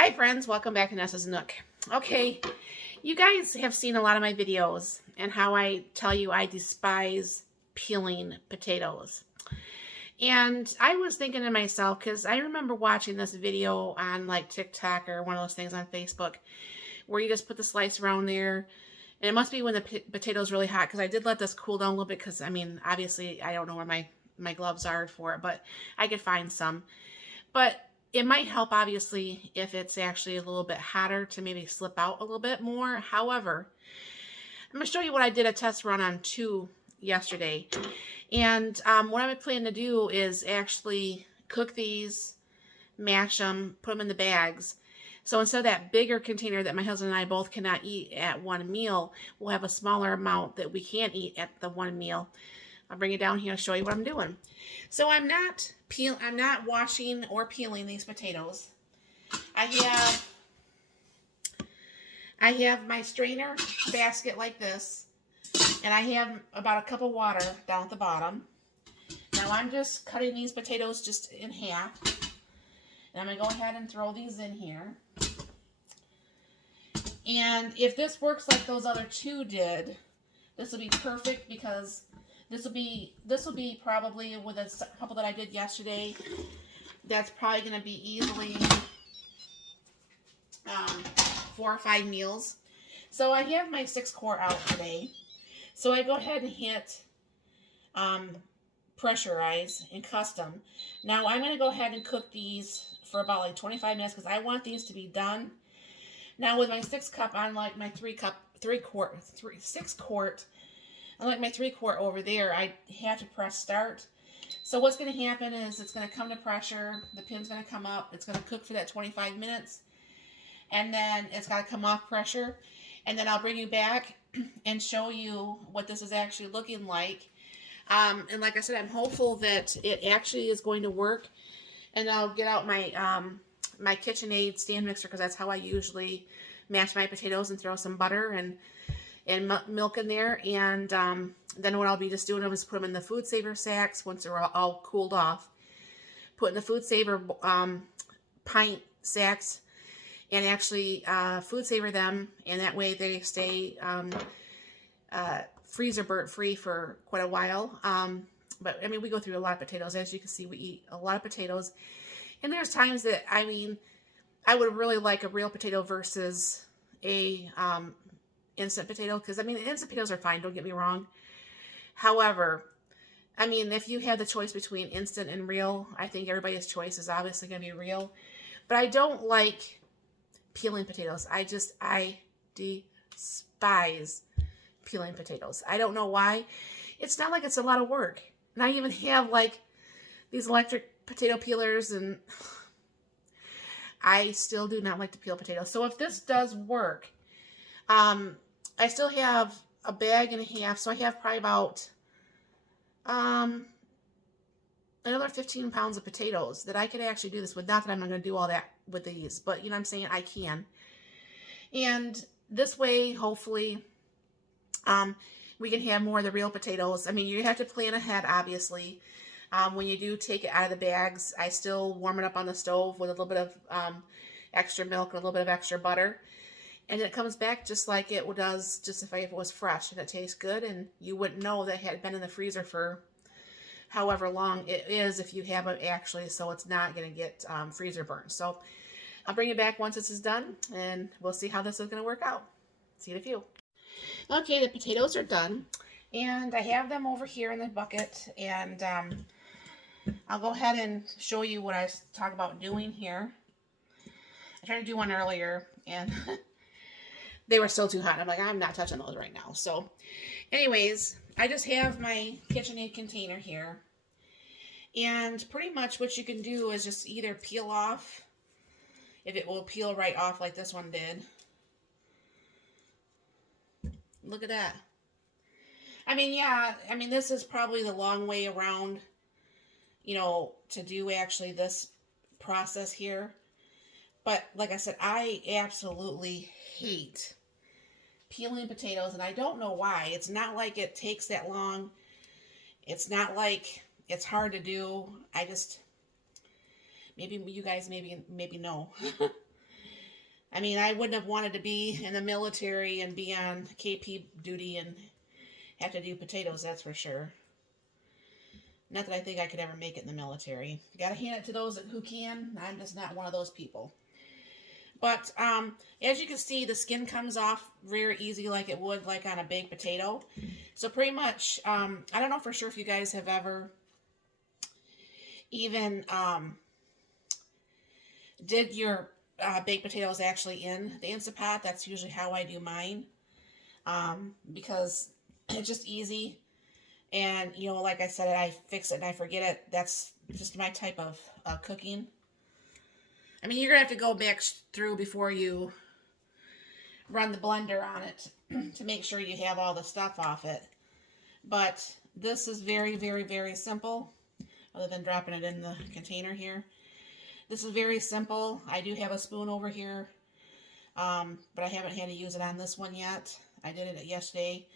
Hi friends, welcome back to Nessa's Nook. Okay, you guys have seen a lot of my videos and how I tell you I despise peeling potatoes. And I was thinking to myself, because I remember watching this video on like TikTok or one of those things on Facebook, where you just put the slice around there. And it must be when the potato's really hot, because I did let this cool down a little bit, because I mean, obviously I don't know where my gloves are for it, but I could find some. But it might help, obviously, if it's actually a little bit hotter to maybe slip out a little bit more. However, I'm going to show you what I did a test run on 2 yesterday. And what I'm planning to do is actually cook these, mash them, put them in the bags. So instead of that bigger container that my husband and I both cannot eat at one meal, we'll have a smaller amount that we can eat at the one meal. I'll bring it down here and show you what I'm doing. So I'm not washing or peeling these potatoes. I have my strainer basket like this, and I have about a cup of water down at the bottom. Now I'm just cutting these potatoes just in half, and I'm gonna go ahead and throw these in here. And if this works like those other 2 did, this will be perfect, because this will be probably with a couple that I did yesterday. That's probably going to be easily 4 or 5 meals. So I have my 6-quart out today. So I go ahead and hit pressurize and custom. Now I'm going to go ahead and cook these for about like 25 minutes, because I want these to be done. Now with my 6 cup, unlike my 6 quart, unlike my 3-quart over there, I have to press start. So what's going to happen is it's going to come to pressure, the pin's going to come up, it's going to cook for that 25 minutes, and then it's got to come off pressure, and then I'll bring you back and show you what this is actually looking like. And like I said, I'm hopeful that it actually is going to work, and I'll get out my my KitchenAid stand mixer, because that's how I usually mash my potatoes, and throw some butter and milk in there. And then what I'll be just doing is put them in the Food Saver sacks once they're all cooled off. Put in the Food Saver pint sacks, and actually Food Saver them, and that way they stay freezer burnt free for quite a while. But I mean, we go through a lot of potatoes. As you can see, we eat a lot of potatoes. And there's times that, I mean, I would really like a real potato versus a instant potato, because I mean, instant potatoes are fine, don't get me wrong. However, I mean, if you have the choice between instant and real, I think everybody's choice is obviously going to be real. But I don't like peeling potatoes. I despise peeling potatoes. I don't know why. It's not like it's a lot of work. And I even have like these electric potato peelers, and I still do not like to peel potatoes. So if this does work, I still have a bag and a half, so I have probably about another 15 pounds of potatoes that I could actually do this with. Not that I'm not going to do all that with these, but you know what I'm saying, I can. And this way, hopefully, we can have more of the real potatoes. I mean, you have to plan ahead, obviously. When you do take it out of the bags, I still warm it up on the stove with a little bit of extra milk and a little bit of extra butter. And it comes back just like it does just if it was fresh, and it tastes good, and you wouldn't know that it had been in the freezer for however long it is if you have it actually, so it's not going to get freezer burnt. So I'll bring it back once this is done, and we'll see how this is going to work out. See you in a few. Okay, the potatoes are done, and I have them over here in the bucket, and I'll go ahead and show you what I talk about doing here. I tried to do one earlier, and they were still too hot. I'm like, I'm not touching those right now. So anyways, I just have my KitchenAid container here. And pretty much what you can do is just either peel off, if it will peel right off like this one did. Look at that. I mean, yeah, I mean, this is probably the long way around, you know, to do actually this process here. But like I said, I absolutely hate peeling potatoes, and I don't know why. It's not like it takes that long. It's not like it's hard to do. I just, maybe you guys maybe know. I mean, I wouldn't have wanted to be in the military and be on KP duty and have to do potatoes, that's for sure. Not that I think I could ever make it in the military. Gotta hand it to those who can. I'm just not one of those people. But as you can see, the skin comes off very easy like it would like on a baked potato. So pretty much, I don't know for sure if you guys have ever even did your baked potatoes actually in the Instant Pot. That's usually how I do mine, because it's just easy. And, you know, like I said, I fix it and I forget it. That's just my type of cooking. I mean, you're going to have to go back through before you run the blender on it to make sure you have all the stuff off it. But this is very, very, very simple, other than dropping it in the container here. This is very simple. I do have a spoon over here, but I haven't had to use it on this one yet. I did it yesterday.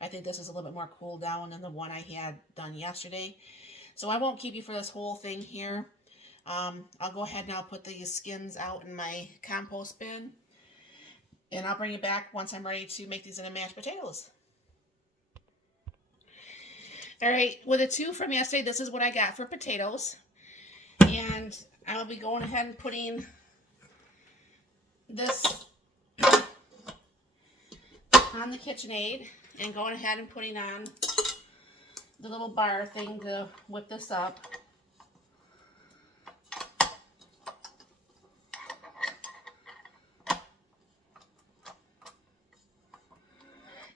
I think this is a little bit more cooled down than the one I had done yesterday. So I won't keep you for this whole thing here. I'll go ahead and I'll put these skins out in my compost bin. And I'll bring you back once I'm ready to make these into mashed potatoes. Alright, with the two from yesterday, this is what I got for potatoes. And I'll be going ahead and putting this on the KitchenAid. And going ahead and putting on the little bar thing to whip this up.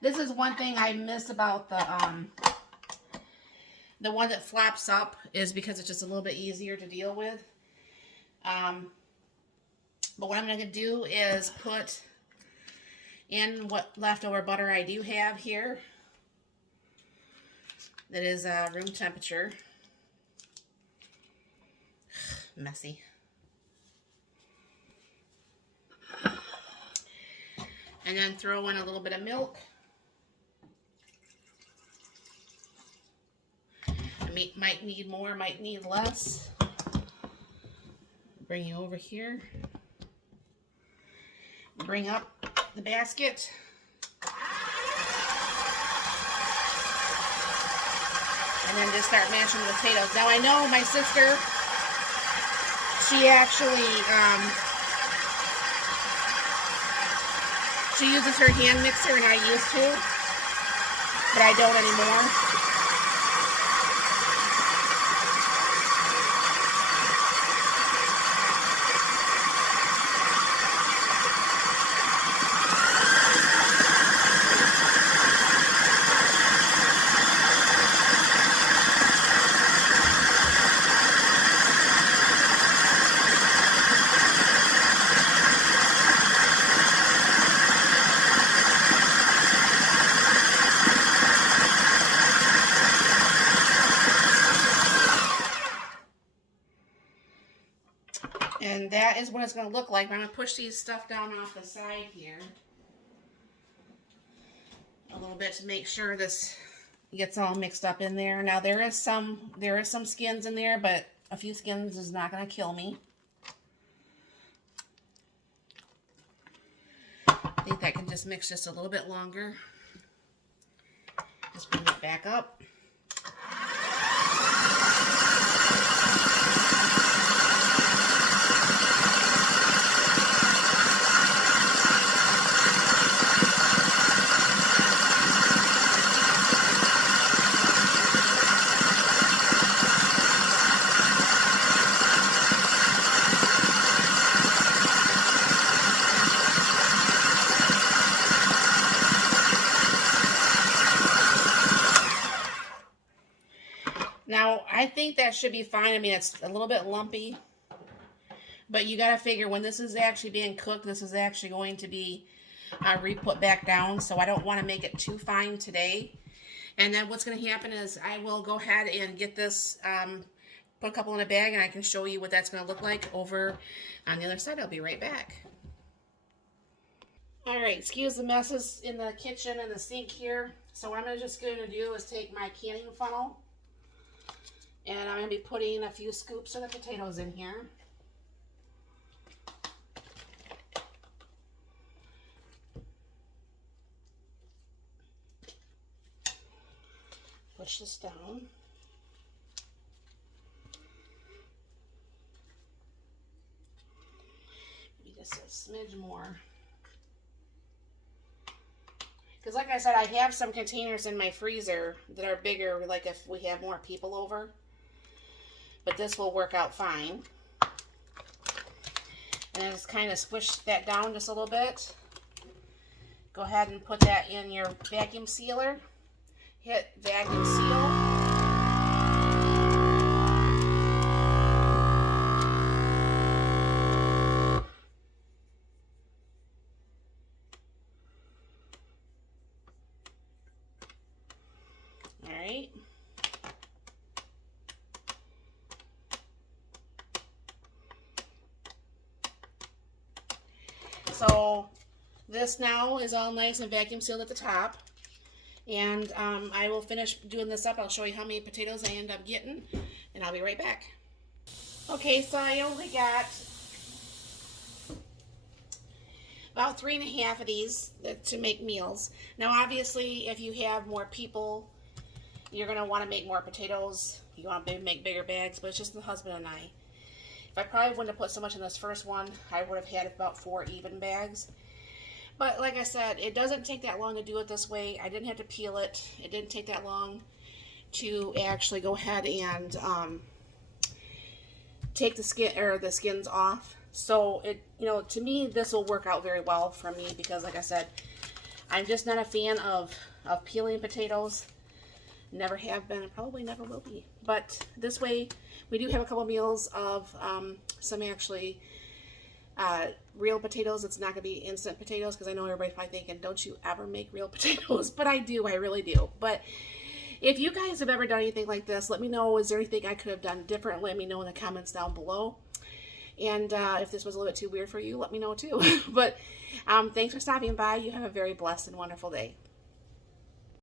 This is one thing I miss about the one that flaps up, is because it's just a little bit easier to deal with. But what I'm going to do is put in what leftover butter I do have here. That is room temperature. Messy. And then throw in a little bit of milk. I might need more, might need less. Bring you over here. Bring up the basket. And then just start mashing the potatoes. Now I know my sister, she actually, she uses her hand mixer, and I used to, but I don't anymore. And that is what it's going to look like. I'm going to push these stuff down off the side here a little bit to make sure this gets all mixed up in there. Now there is some skins in there, but a few skins is not going to kill me. I think that can just mix just a little bit longer. Just bring it back up. Now, I think that should be fine. I mean, it's a little bit lumpy, but you got to figure when this is actually being cooked, this is actually going to be re-put back down, so I don't want to make it too fine today. And then what's going to happen is I will go ahead and get this, put a couple in a bag, and I can show you what that's going to look like over on the other side. I'll be right back. Alright, excuse the messes in the kitchen and the sink here. So what I'm just going to do is take my canning funnel, and I'm going to be putting a few scoops of the potatoes in here. push this down. Maybe just a smidge more. Because like I said, I have some containers in my freezer that are bigger, like if we have more people over. But this will work out fine. And then just kind of squish that down just a little bit. Go ahead and put that in your vacuum sealer. Hit vacuum seal. Alright. So this now is all nice and vacuum sealed at the top. And I will finish doing this up. I'll show you how many potatoes I end up getting. And I'll be right back. Okay, so I only got about 3.5 of these to make meals. Now obviously if you have more people, you're going to want to make more potatoes. You want to make bigger bags, but it's just the husband and I. If I probably wouldn't have put so much in this first one, I would have had about 4 even bags. But like I said, it doesn't take that long to do it this way. I didn't have to peel it. It didn't take that long to actually go ahead and take the skins off. So it, to me, this will work out very well for me because, like I said, I'm just not a fan of peeling potatoes. Never have been and probably never will be. But this way, we do have a couple meals of some actually real potatoes. It's not going to be instant potatoes because I know everybody's probably thinking, don't you ever make real potatoes? But I do. I really do. But if you guys have ever done anything like this, let me know. Is there anything I could have done different? Let me know in the comments down below. And if this was a little bit too weird for you, let me know too. But thanks for stopping by. You have a very blessed and wonderful day.